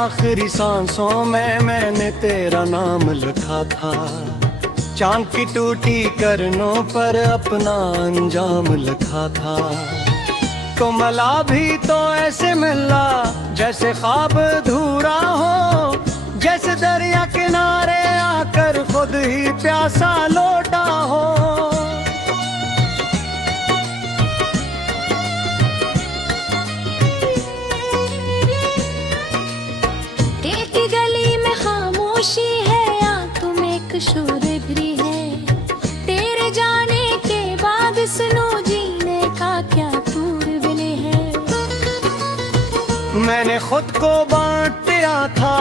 आखिरी सांसों में मैंने तेरा नाम लिखा था। चांद की टूटी करनों पर अपना अंजाम लिखा था। तो मला भी तो ऐसे मिला जैसे ख्वाब अधूरा हो, जैसे दरिया किनारे आकर खुद ही प्यासा लौटा हो। एक गली में खामोशी है या तुम एक शोर भी है, तेरे जाने के बाद सुनो जीने का क्या पूर्व है। मैंने खुद को बांट दिया था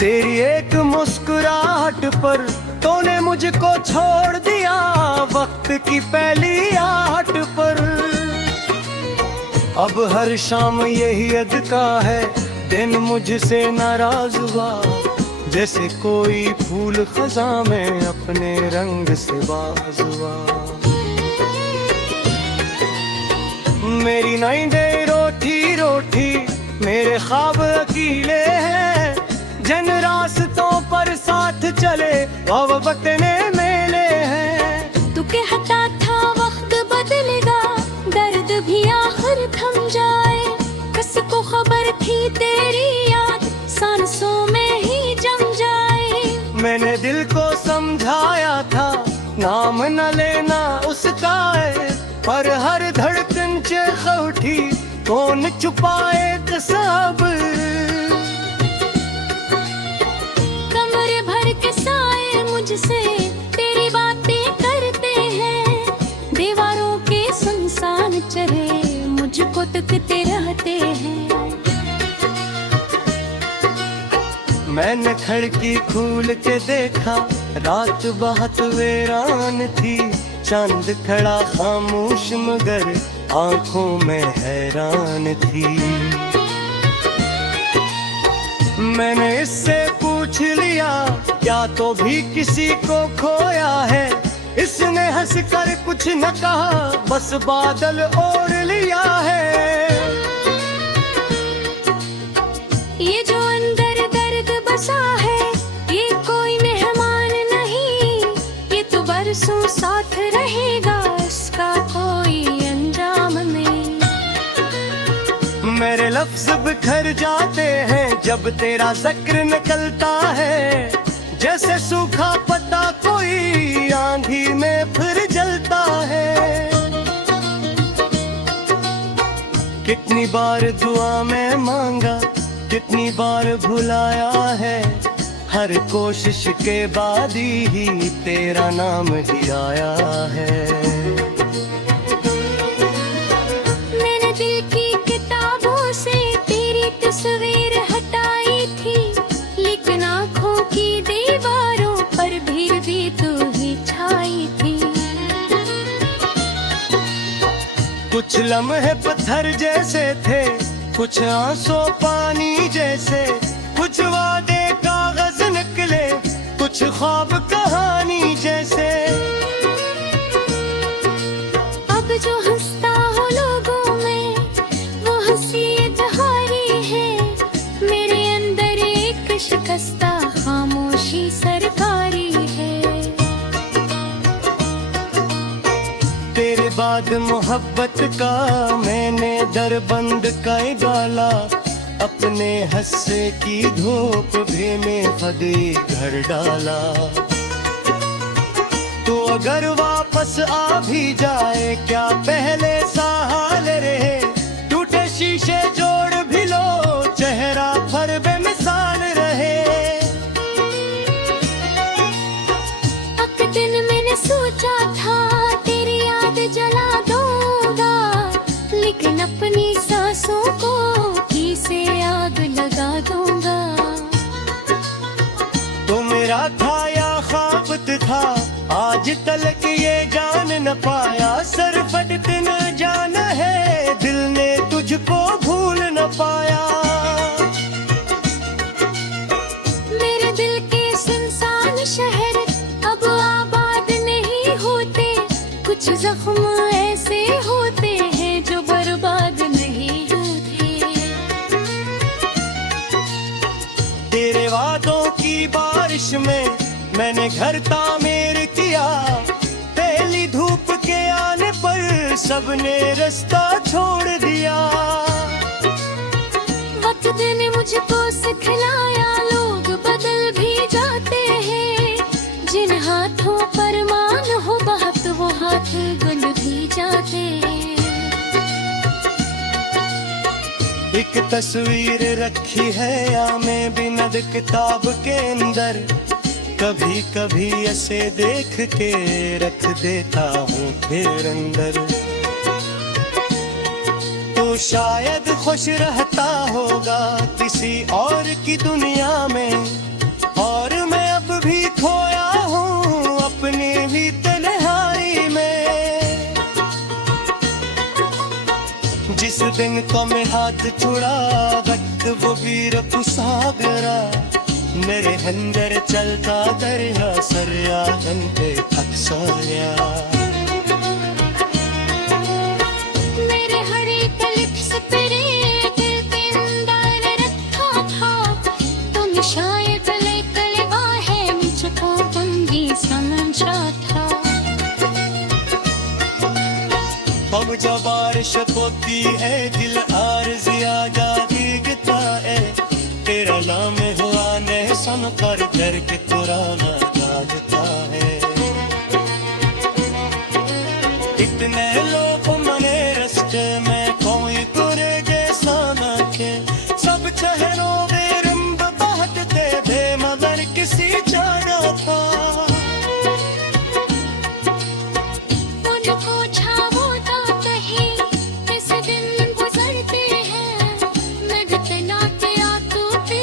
तेरी एक मुस्कुराहट पर, तूने मुझको छोड़ दिया वक्त की पहली आहट पर। अब हर शाम यही अदका है, दिन मुझसे नाराज हुआ, जैसे कोई फूल खज़ां में अपने रंग से बाज हुआ। मेरी नींदें रोटी रोटी मेरे ख्वाब अकेले हैं, जन रास्तों पर साथ चले अब बतने मेले हैं। तू कहता था वक्त बदलेगा, दर्द भी आखिर थम जाए, किसको खबर थी तेरी याद सांसों में ही जम जाए। मैंने दिल को समझाया था नाम न लेना उसका है, पर हर धड़कन चेख उठी कौन छुपाए सब। कमरे भर के साए मुझसे तेरी बातें करते हैं, दीवारों के सुनसान चेहरे मुझको तकते रहते हैं। मैंने खिड़की खोल के देखा, रात बहुत वीरान थी, चांद खड़ा खामोश मगर आंखों में हैरान थी। मैंने इससे पूछ लिया क्या तो भी किसी को खोया है, इसने हंसकर कुछ न कहा बस बादल ओढ़ लिया है। ये जो अंदर दर्द बसा है ये कोई मेहमान नहीं, ये तो बरसों साथ रहेगा, इसका कोई अंजाम नहीं। मेरे लफ्ज बिखर जाते हैं जब तेरा जिक्र निकलता है, जैसे सूखा पत्ता कोई आंधी में फिर जलता है। कितनी बार दुआ में मांगा, कितनी बार भुलाया है, हर कोशिश के बाद ही तेरा नाम ही आया है। मैंने दिल की किताबों से तेरी तस्वीर हटाई थी, लेकिन आँखों की दीवारों पर भी तू ही छाई थी। कुछ लम्हे पत्थर जैसे थे, कुछ आंसू पानी जैसे, कुछ वादे कागज निकले, कुछ ख्वाब कहानी जैसे। अब जो हंसता हो लोगों में वो हंसी तुम्हारी है, मेरे अंदर एक शिकस्ता खामोशी सरकारी है। तेरे बाद मोहब्बत का मैंने दर बंद कर डाला, अपने हस्से की धूप भी में फदी घर डाला। तो अगर वापस आ भी जाए क्या पहले सा हाल रहे, टूटे शीशे जोड़ भी लो चेहरा पर बेमिसाल रहे। अब दिन मैंने सोचा था तेरी याद जला दूंगा, लेकिन अपनी सांसों को घी से आग लगा दूंगा। तो मेरा खाया ख्वाब था आज तलक ये जान न पाया, सरफट न जान है दिल ने तुझको भूल न पाया। मेरे दिल के सुनसान शहर अब आबाद नहीं होते, कुछ जख्म ऐसे होते हैं जो बर्बाद नहीं होते। तेरे वादों की बारिश में मैंने घर तामीर किया, पहली धूप के आने पर सबने रास्ता छोड़ दिया। वक्त ने मुझको सिखलाया लोग बदल भी जाते हैं, जिन हाथों पर मान हो बात वो हाथ गल भी जाते हैं। एक तस्वीर रखी है आमे बिनद किताब के अंदर, कभी कभी ऐसे देख के रख देता हूँ फिर अंदर। तो शायद खुश रहता होगा किसी और की दुनिया में, और मैं अब भी खोया हूँ अपनी ही तन्हाई में। जिस दिन को मैं हाथ छुड़ा वक्त वो वीर सागरा, मेरे अंदर चलता दरिया सरया पे अक्सरिया। मेरे हर एक लिप्स तेरे दिल के अंदर रखा था, तुम शायद लेकर है मुझको बंदी समझा था। अब जब बारिश होती है दिल आरज़िया जा भीगता है, तेरा नाम हुआ ने सुनकर डर के पुराना जागता है। इतने लोग मने रस्ते में कोई बुरे जैसा न के, सब चेहरों में रंग बहकते थे मगर किसी जाना था। मुझको छावो तो कहीं इस दिन गुजरते हैं, लगतना के आंखों पे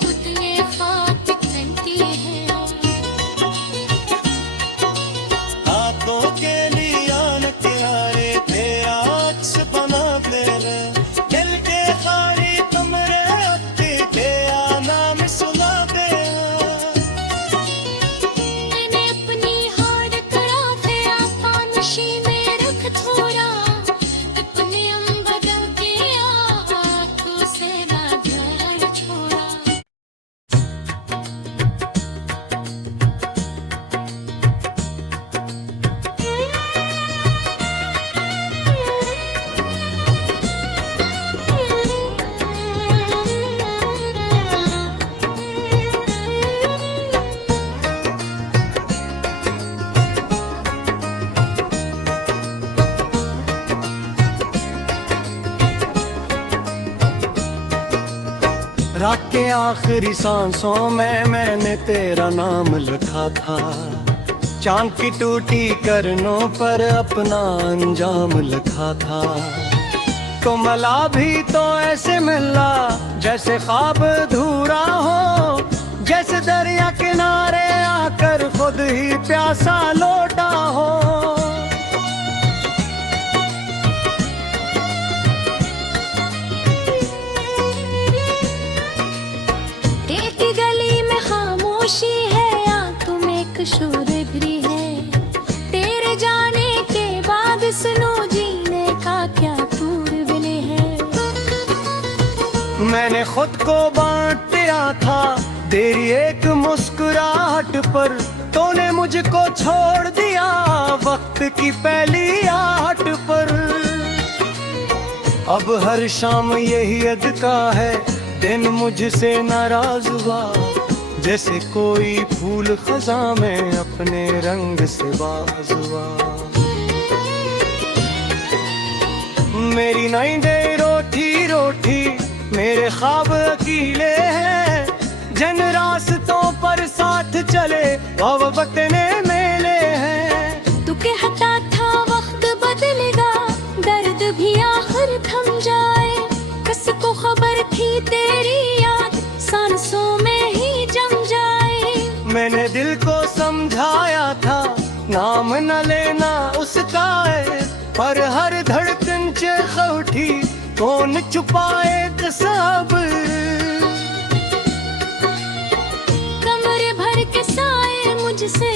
पुतले ख्वाब बनती हैं। हाथों के लिया न किनारे तेरा अक्स बना दे रे, दिल के खारी कमरे अति तेरा नाम सुना दे। मैंने अपनी हार कड़ा पे आकांक्षी में रख छोड़ा, अपने बदल के आंखों से ना घर छोड़ा। रात के आखिरी सांसों में मैंने तेरा नाम लिखा था, चांद की टूटी करनों पर अपना अंजाम लिखा था। तो मला भी तो ऐसे मिला जैसे ख्वाब अधूरा हो, जैसे दरिया किनारे आकर खुद ही प्यासा लौटा हो। एक गली में खामोशी है या तुम एक शोर भी है, तेरे जाने के बाद सुनो जीने का क्या पूर्व है। मैंने खुद को बांट दिया था तेरी एक मुस्कुराहट पर, तूने मुझको छोड़ दिया वक्त की पहली आहट पर। अब हर शाम यही अदका है दिन मुझसे नाराज हुआ, जैसे कोई फूल खज़ां में अपने रंग से बाज हुआ। मेरी नींदें रोटी रोटी मेरे ख्वाब अकेले हैं, जन रास्तों पर साथ चले अब बतने मेले हैं। तू कहता था वक्त बदलेगा दर्द भी आखिर थम जाए, किसको खबर थी तेरी याद सांसों में ही जम जाए। मैंने दिल को समझाया था नाम न लेना उसका है, पर हर धड़कन चेख उठी कौन छुपाए सब। कमरे भर के साए मुझसे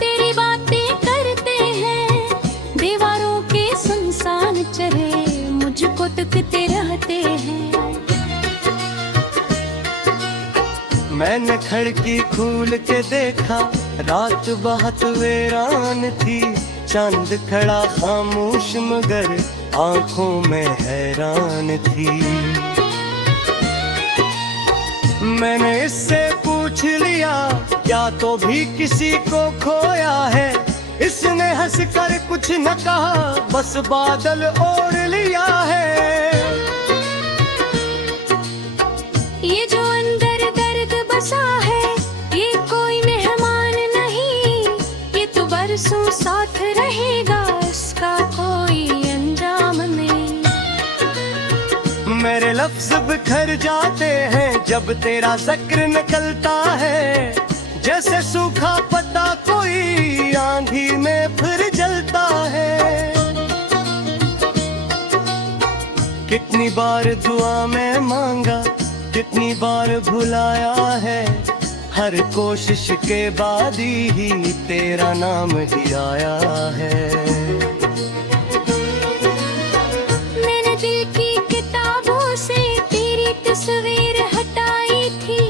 तेरी बातें करते हैं, दीवारों के सुनसान चेहरे मुझको तकते रहते हैं। मैंने खिड़की खोल के देखा, रात बहुत वीरान थी। चांद खड़ा खामोश मगर आंखों में हैरान थी। मैंने इससे पूछ लिया, क्या तो भी किसी को खोया है? इसने हंस कर कुछ न कहा, बस बादल ओढ़ लिया है। ये जो अंदर दर्द बसा है, ये कोई मेहमान नहीं, ये तो बरसों साथ रहेगा, इसका कोई अंजाम नहीं। मेरे लफ्ज बिखर जाते हैं जब तेरा जिक्र निकलता है, जैसे सूखा पत्ता कोई आंधी में फिर जलता है। कितनी बार दुआ में मांगा, कितनी बार भुलाया है, हर कोशिश के बाद ही तेरा नाम ही आया है। मैंने दिल की किताबों से तेरी तस्वीर हटाई थी,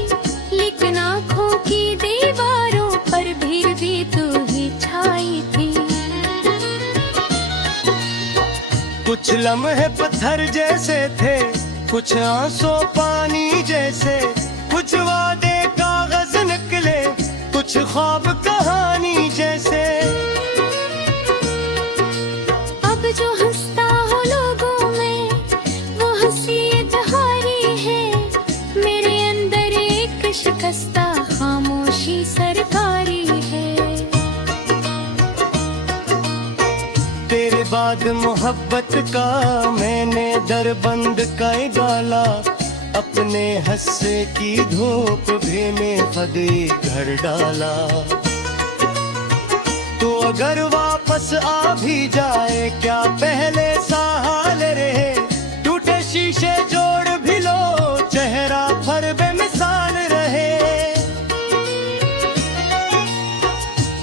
लेकिन आँखों की दीवारों पर भी तू ही छाई थी। कुछ लम्हे पत्थर जैसे थे, कुछ आंसू पानी जैसे, कुछ वादे कागज निकले, कुछ ख्वाब कहानी जैसे। अब जो हंसता हो लोगों में, वो हंसी तुम्हारी है, मेरे अंदर एक शिकस्ता खामोशी सरकारी है। तेरे बाद मोहब्बत का मैंने दर बंद कर डाला, अपने हस्से की धूप भी में फदे घर डाला। तो अगर वापस आ भी जाए, क्या पहले सा हाल रहे? टूटे शीशे जोड़ भी लो, चेहरा फर बेमिसाल रहे।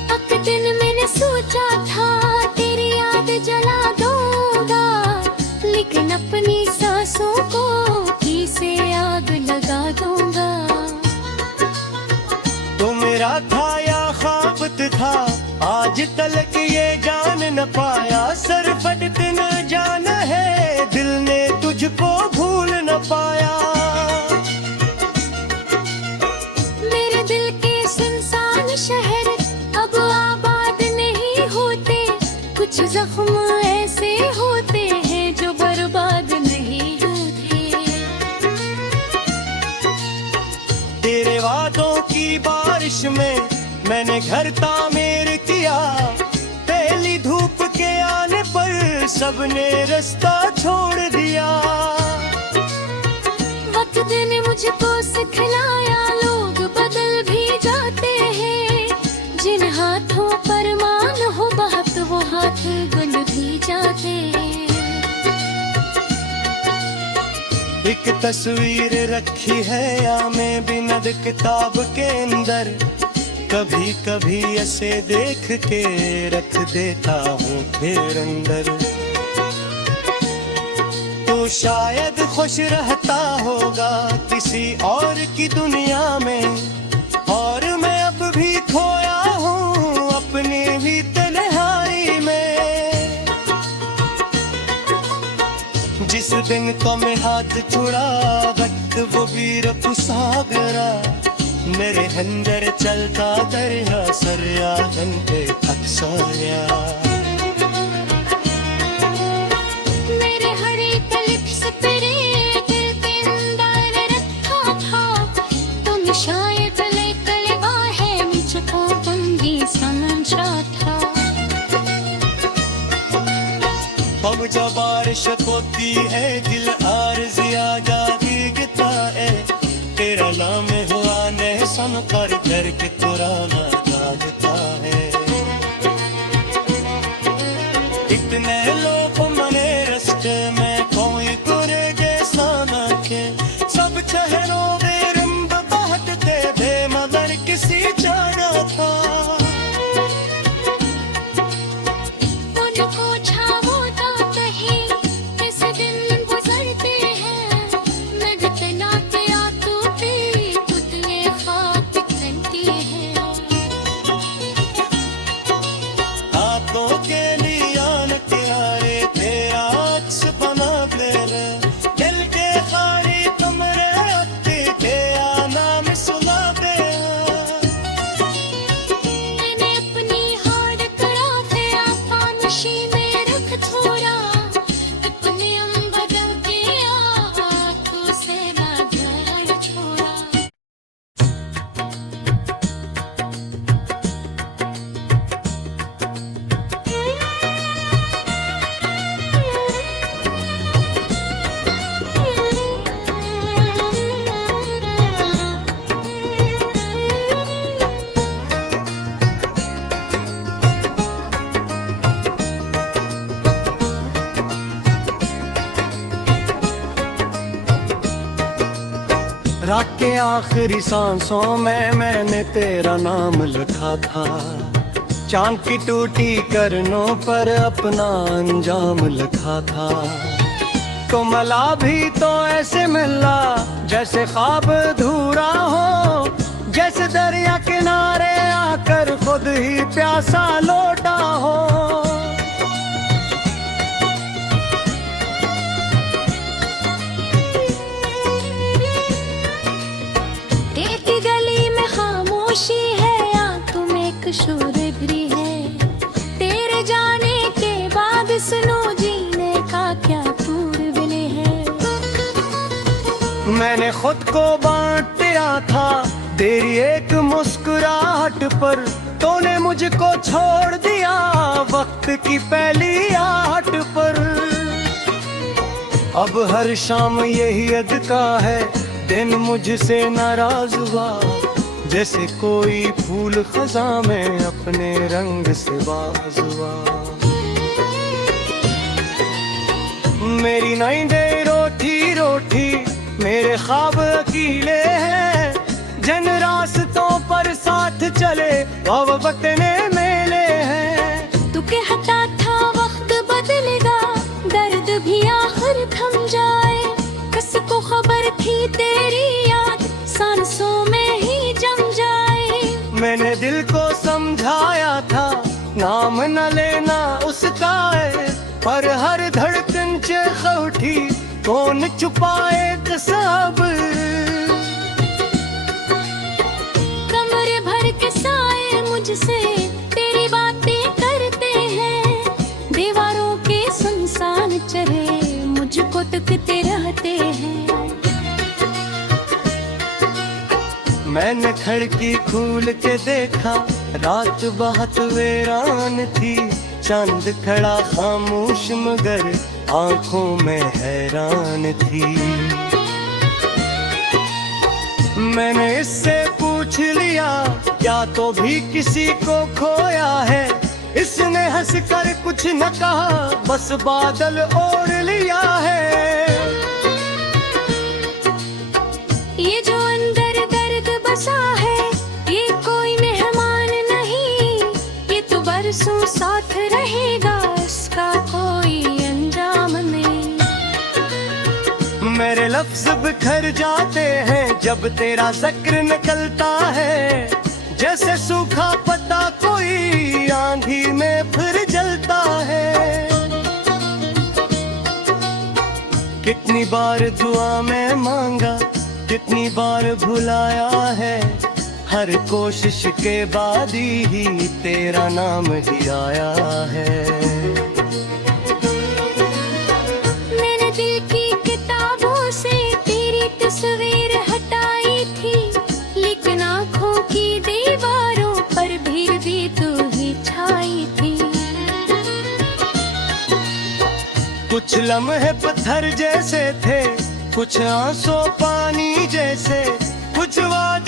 अब दिन मैंने सोचा था तेरी याद जला दूंगा, लेकिन अपनी सांसों को घी से आग लगा दूंगा। तो मेरा था या ख्वाब था, आज तलक ये जान न पाया। सर फटत न जाना है, दिल ने तुझको भूल न पाया। मेरे दिल के सुनसान शहर अब आबाद नहीं होते, कुछ जख्म ऐसे होते हैं जो बर्बाद नहीं होते। तेरे वादों की बारिश में मैंने घर तामीर किया, पहली धूप के आने पर सबने रास्ता छोड़ दिया। वक्त ने मुझको सिखलाया, लोग बदल भी जाते हैं, जिन हाथों पर मान हो बात वो हाथ गुल भी जाते हैं। एक तस्वीर रखी है या में बिनद किताब के अंदर, कभी कभी ऐसे देख के रख देता हूँ फिर अंदर। तो शायद खुश रहता होगा किसी और की दुनिया में, और मैं अब भी खोया हूँ अपनी ही तन्हाई में। जिस दिन को मैं हाथ छुड़ा, वक्त वो वीर सागरा, मेरे अंदर चलता दरिया सरिया पे अक्सरिया। मेरे हर एक लिप्स पे दिल के अंदर रखा था, तुम शायद लेकर है मुझको बंदी समझा था। अब जब बारिश होती है, दिल आरज़िया जागता है, तेरा नाम हुआ सन कर घर के पुराना जागता है। इतने लोग मरे रास्ते में, कोई गुरे जैसा न के, सब चेहरों में रंग बहटते थे मगर किसी जाना था। मुझको छावो तो कहीं इस दिन गुजरते हैं, मैं जितना के आंसू पे पुतले आखिरी सांसों में मैंने तेरा नाम लिखा था। चांद की टूटी करनों पर अपना अंजाम लिखा था। तो मला भी तो ऐसे मिला जैसे ख्वाब अधूरा हो, जैसे दरिया किनारे आकर खुद ही प्यासा लौटा हो। एक गली में खामोशी है या तुम एक शूरगिरी है, तेरे जाने के बाद सुनो जीने का क्या पूर्वले है। मैंने खुद को बांट दिया था तेरी एक मुस्कुराहट पर, तूने मुझको छोड़ दिया वक्त की पहली आहट पर। अब हर शाम यही अदका है, दिन मुझसे नाराज हुआ, जैसे कोई फूल खज़ां में अपने रंग से बाज हुआ। मेरी नींदें रोटी रोटी, मेरे ख्वाब अकेले हैं, जन रास्तों पर साथ चले अब वतने मेले हैं। तू कहता था वक्त बदलेगा, दर्द भी आखिर थम जाए, किसको खबर थी तेरी याद सांसों में ही जम जाए। मैंने दिल को समझाया था नाम न लेना उसका है, पर हर धड़कन चेख उठी कौन छुपाए सब। कमरे भर के साए मुझसे तेरी बातें करते हैं, दीवारों के सुनसान चेहरे मुझको तकते रहते हैं। मैंने खिड़की खोल के देखा, रात बहुत वीरान थी, चांद खड़ा खामोश मगर आंखों में हैरान थी। मैंने इससे पूछ लिया क्या तो भी किसी को खोया है, इसने हंसकर कुछ न कहा बस बादल ओढ़ लिया है। ये जो अंदर दर्द बसा है ये कोई मेहमान नहीं, ये तो बरसों साथ रहेगा, इसका कोई अंजाम नहीं। मेरे लफ्ज बिखर जाते हैं जब तेरा जिक्र निकलता है, जैसे सूखा पत्ता कोई आंधी में फिर जलता है। कितनी बार दुआ में मांगा, कितनी बार भुलाया है, हर कोशिश के बाद ही तेरा नाम ही आया है। मैंने दिल की किताबों से तेरी तस्वीर हटाई थी, लेकिन आँखों की दीवारों पर भी तू ही छाई थी। कुछ लम्हे पत्थर जैसे थे, कुछ आंसू पानी जैसे, कुछ वादे